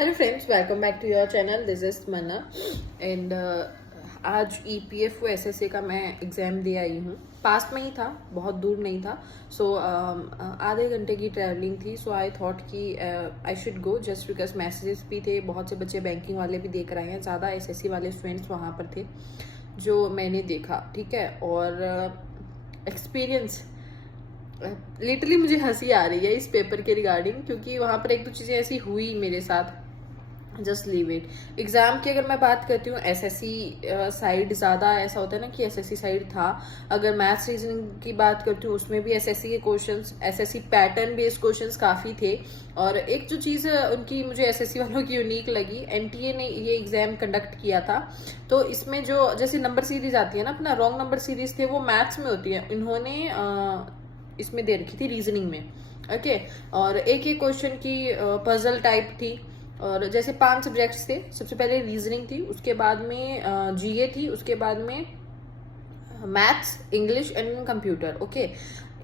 Hello friends, welcome back to your channel. This is Manna and आज EPF SSC का मैं exam दे आई हूँ। पास में ही था, बहुत दूर नहीं था। सो आधे घंटे की ट्रैवलिंग थी। सो आई थॉट कि I should go just because messages भी थे। बहुत से बच्चे बैंकिंग वाले भी देख रहे हैं, ज़्यादा एसएससी वाले स्टूडेंट्स वहाँ पर थे जो मैंने देखा। ठीक है, और एक्सपीरियंस लिटरली मुझे हंसी आ रही है इस पेपर के रिगार्डिंग, क्योंकि वहाँ पर एक दो चीज़ें ऐसी हुई मेरे साथ। Just leave it. एग्जाम की अगर मैं बात करती हूँ, एसएससी साइड ज़्यादा ऐसा होता है ना कि एसएससी साइड था। अगर मैथ्स रीजनिंग की बात करती हूँ, उसमें भी एसएससी के questions, SSC pattern based questions काफ़ी थे। और एक जो चीज़ उनकी मुझे एसएससी वालों की यूनिक लगी, एनटीए ने ये एग्जाम कंडक्ट किया था। तो इसमें जो जैसे नंबर सीरीज आती है ना, अपना रॉन्ग नंबर सीरीज थे, वो मैथ्स में होती है। इन्होंने इसमें दे रखी थी रीजनिंग में। ओके, और एक एक क्वेश्चन की पजल टाइप थी। और जैसे 5 सब्जेक्ट्स थे, सबसे पहले रीजनिंग थी, उसके बाद में जीए थी, उसके बाद में maths, English and computer. Okay,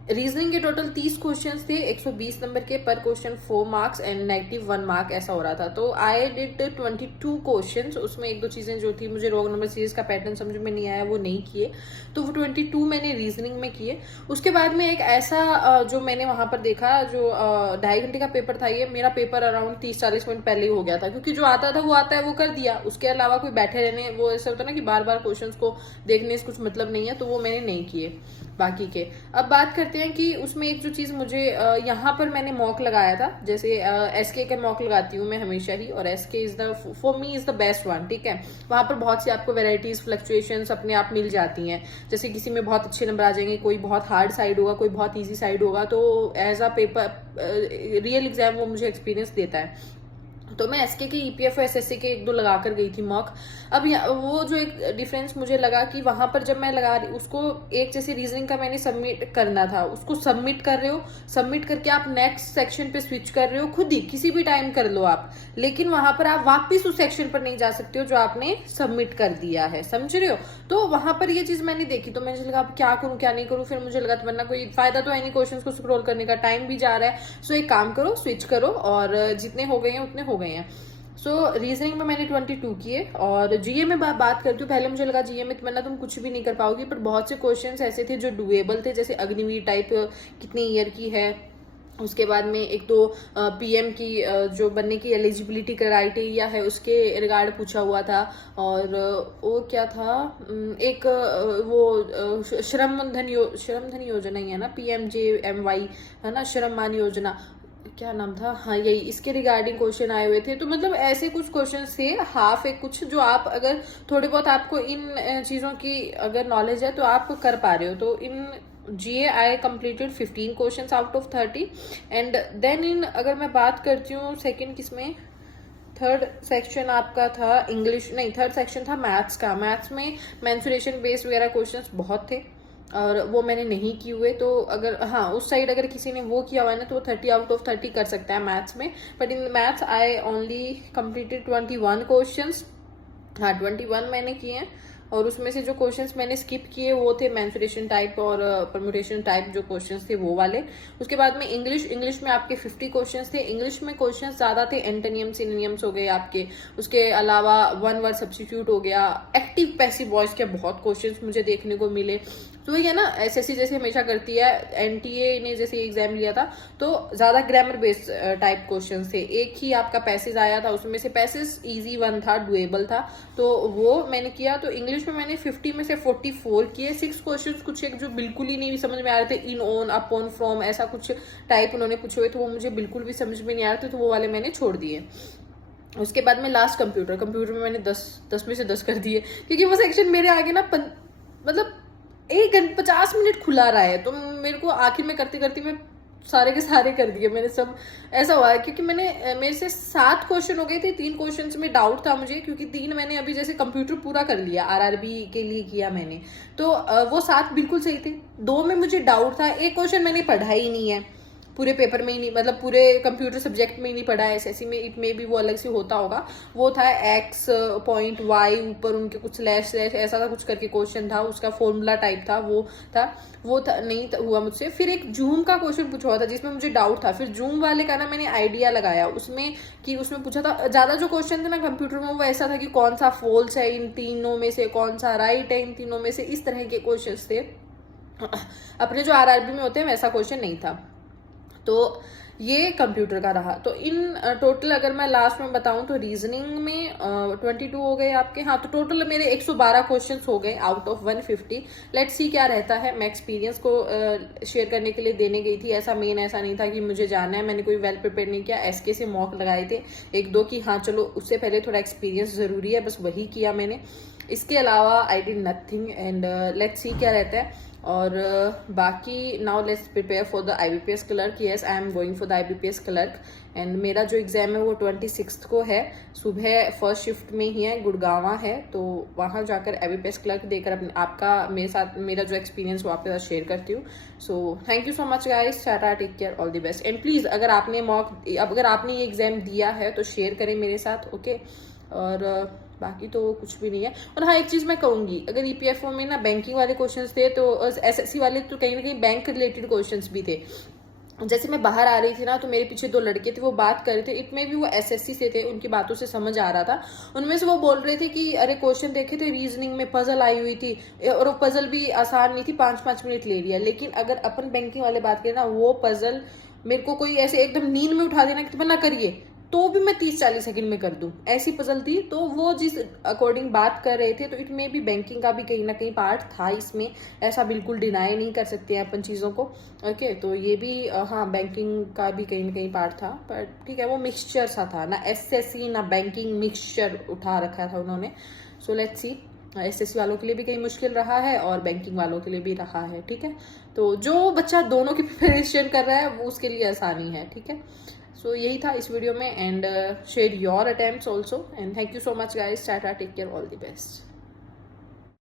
reasoning के टोटल 30 क्वेश्चंस थे, 120 नंबर के, पर question 4 marks and negative 1 mark ऐसा हो रहा था। तो आई डिड 22 क्वेश्चंस। उसमें एक दो चीजें जो थी, मुझे रोंग नंबर सीरीज का पैटर्न समझ में नहीं आया, वो नहीं किए। तो वो 22 मैंने रीजनिंग में किए। उसके बाद में एक ऐसा जो मैंने वहां पर देखा, जो 2.5 घंटे का पेपर था, ये मेरा पेपर अराउंड 30-40 मिनट पहले ही हो गया था, क्योंकि जो आता था वो आता है, वो कर दिया। उसके अलावा कोई बैठे रहने, वो ऐसा होता है ना कि बार बार क्वेश्चन को देखने से कुछ मतलब नहीं है, तो वो मैंने नहीं किए बाकी के। अब बात करते हैं कि उसमें एक जो चीज मुझे यहाँ पर मैंने मॉक लगाया था। जैसे एसके का मॉक लगाती हूँ मैं हमेशा ही, और SK is the for me is the best one. ठीक है, वहां पर बहुत सी आपको वेराइटीज, फ्लक्चुएशंस अपने आप मिल जाती हैं। जैसे किसी में बहुत अच्छे नंबर आ जाएंगे, कोई बहुत हार्ड साइड होगा, कोई बहुत ईजी साइड होगा। तो as a paper real exam वो मुझे एक्सपीरियंस देता है। तो मैं एसके के ईपीएफ और एसएससी के एक दो लगा कर गई थी मॉक। अब वो जो एक डिफरेंस मुझे लगा कि वहां पर जब मैं लगा रही, उसको एक जैसे रीजनिंग का मैंने सबमिट करना था, उसको सबमिट कर रहे हो, सबमिट करके आप नेक्स्ट सेक्शन पे स्विच कर रहे हो, खुद ही किसी भी टाइम कर लो आप, लेकिन वहां पर आप वापिस उस सेक्शन पर नहीं जा सकते हो जो आपने सबमिट कर दिया है। समझ रहे हो? तो वहां पर ये चीज मैंने देखी, तो मुझे लगा अब क्या करूं क्या नहीं करूं। फिर मुझे लगा वरना कोई फायदा तो है नहीं क्वेश्चन को स्क्रॉल करने का, टाइम भी जा रहा है। सो एक काम करो, स्विच करो, और जितने हो गए हैं उतने हो गए हैं। सो रीजनिंग में मैंने 22 किए। और जीए में बात करती हूँ, पहले मुझे लगा जीए में वरना तुम कुछ भी नहीं कर पाओगी, पर बहुत से क्वेश्चंस ऐसे थे जो डुएबल थे। जैसे अग्निवीर टाइप कितने ईयर की है, उसके बाद में एक तो पीएम की जो बनने की एलिजिबिलिटी क्राइटेरिया है उसके रिगार्ड पूछा हुआ था। और वो क्या था, एक श्रम धन योजना ही है ना, PMJMY है ना, श्रममान योजना, क्या नाम था, हाँ यही, इसके रिगार्डिंग क्वेश्चन आए हुए थे। तो मतलब ऐसे कुछ क्वेश्चन थे, हाफ एक कुछ, जो आप अगर थोड़े बहुत आपको इन चीजों की अगर नॉलेज है तो आप कर पा रहे हो। तो in GA I completed 15 questions out of 30। And then in अगर मैं बात करती हूँ सेकंड किसमें, थर्ड सेक्शन आपका था इंग्लिश, नहीं थर्ड सेक्शन था मैथ्स का। मैथ्स में मेंसुरेशन बेस्ड वगैरह क्वेश्चंस बहुत थे, और वो मैंने नहीं किए हुए। तो अगर हाँ उस साइड अगर किसी ने वो किया हुआ है ना, तो वो 30 आउट ऑफ 30 कर सकता है मैथ्स में। But in maths I only completed 21 questions. हाँ 21 मैंने किए हैं, और उसमें से जो क्वेश्चंस मैंने स्किप किए वो थे मेंसुरेशन टाइप और परम्यूटेशन टाइप जो क्वेश्चंस थे वो वाले। उसके बाद में इंग्लिश में आपके 50 क्वेश्चंस थे। इंग्लिश में क्वेश्चंस ज्यादा थे, एंटोनियम सिनोनियम्स हो गए आपके, उसके अलावा वन वर्ड सब्स्टिट्यूट हो गया, एक्टिव पैसिव वॉइस के बहुत क्वेश्चंस मुझे देखने को मिले। तो वही है ना, एसएससी जैसे हमेशा करती है, एनटीए ने जैसे एग्जाम लिया था तो ज्यादा ग्रामर बेस्ड टाइप क्वेश्चंस थे। एक ही आपका पैसेज आया था, उसमें से पैसेज इजी वन था, डुएबल था, तो वो मैंने किया। तो इंग्लिश में मैंने 50 में से 44 किए। 6 क्वेश्चन कुछ एक जो बिल्कुल ही नहीं समझ में आ रहे थे, इन, ऑन, अपॉन, फ्रॉम, ऐसा कुछ टाइप उन्होंने पूछे हुए, तो वो मुझे बिल्कुल भी समझ में नहीं आ रहे थे, तो वो वाले मैंने छोड़ दिए। उसके बाद में लास्ट कंप्यूटर में मैंने 10 में से 10 कर दिए, क्योंकि वो सेक्शन मेरे आगे ना मतलब 1 घंटा 50 मिनट खुला रहा है। तो मेरे को आखिर में करते करते मैं सारे के सारे कर दिए मैंने सब। ऐसा हुआ है क्योंकि मेरे से 7 क्वेश्चन हो गए थे। 3 क्वेश्चन में डाउट था मुझे, क्योंकि 3 मैंने अभी जैसे कंप्यूटर पूरा कर लिया, आरआरबी के लिए किया मैंने, तो वो 7 बिल्कुल सही थे। 2 में मुझे डाउट था, एक क्वेश्चन मैंने पढ़ा ही नहीं है, पूरे पेपर में ही नहीं, मतलब पूरे कंप्यूटर सब्जेक्ट में ही नहीं पढ़ा है एसएससी में, इट में भी वो अलग से होता होगा। वो था एक्स पॉइंट वाई, ऊपर उनके कुछ स्लैश स्लैश ऐसा था कुछ करके क्वेश्चन था, उसका फॉर्मूला टाइप था, वो था नहीं हुआ मुझसे। फिर एक जूम का क्वेश्चन पूछा हुआ था जिसमें मुझे डाउट था, फिर जूम वाले का ना मैंने आइडिया लगाया उसमें, कि उसमें पूछा था ज्यादा जो क्वेश्चन थे ना कंप्यूटर में वो ऐसा था कि कौन सा फॉल्स है इन तीनों में से, कौन सा राइट है इन तीनों में से, इस तरह के क्वेश्चन थे। अपने जो आरआरबी में होते हैं वैसा क्वेश्चन नहीं था। तो ये कंप्यूटर का रहा। तो इन टोटल अगर मैं लास्ट में बताऊं तो रीजनिंग में 22 हो गए आपके। हाँ, तो टोटल मेरे 112 क्वेश्चंस हो गए आउट ऑफ 150। लेट्स सी क्या रहता है। मैं एक्सपीरियंस को शेयर करने के लिए देने गई थी, ऐसा नहीं था कि मुझे जाना है, मैंने कोई वेल प्रिपेयर नहीं किया। एसके से मॉक लगाए थे एक दो की, हाँ चलो उससे पहले थोड़ा एक्सपीरियंस जरूरी है, बस वही किया मैंने। इसके अलावा I did nothing and let's see क्या रहता है। और बाकी now let's prepare for the IBPS clerk. Yes, I am going for the IBPS clerk and मेरा जो एग्जाम है वो 26 को है, सुबह फर्स्ट शिफ्ट में ही है, गुड़गांवा है। तो वहाँ जाकर आईबीपीएस क्लर्क देकर अपने आपका मेरे साथ मेरा जो एक्सपीरियंस वो आपके साथ शेयर करती हूँ। So thank you so much guys, tata, take care, all the best. And please अगर आपने ये एग्जाम दिया है तो शेयर करें मेरे साथ, ओके। और बाकी तो कुछ भी नहीं है। और हाँ, एक चीज मैं कहूंगी, अगर ईपीएफओ में ना बैंकिंग वाले क्वेश्चंस थे तो एसएससी वाले तो कहीं ना कहीं बैंक रिलेटेड क्वेश्चंस भी थे। जैसे मैं बाहर आ रही थी ना तो मेरे पीछे दो लड़के थे, वो बात कर रहे थे, इतने भी वो एसएससी से थे, उनकी बातों से समझ आ रहा था। उनमें से वो बोल रहे थे कि अरे क्वेश्चन देखे थे, रीजनिंग में पजल आई हुई थी और वो पजल भी आसान नहीं थी, 5-5 मिनट ले लिया। लेकिन अगर अपन बैंकिंग वाले बात करें ना, वो पजल मेरे को कोई ऐसे एकदम नींद में उठा देना कि तुम्हें ना करिए तो भी मैं 30-40 सेकंड में कर दूं, ऐसी पजल थी। तो वो जिस अकॉर्डिंग बात कर रहे थे तो इट में भी बैंकिंग का भी कहीं ना कहीं पार्ट था इसमें, ऐसा बिल्कुल डिनाई नहीं कर सकते हैं अपन चीज़ों को, ओके। तो ये भी हाँ, बैंकिंग का भी कहीं ना कहीं पार्ट था, पर ठीक है, वो मिक्सचर सा था ना, एसएससी ना बैंकिंग, मिक्सचर उठा रखा था उन्होंने। सो लेट्स सी, एसएससी वालों के लिए भी कहीं मुश्किल रहा है और बैंकिंग वालों के लिए भी रहा है, ठीक है। तो जो बच्चा दोनों की प्रिपरेशन कर रहा है वो उसके लिए आसानी है, ठीक है। सो यही था इस वीडियो में and share your attempts also and thank you so much guys, tata, take care, all the best.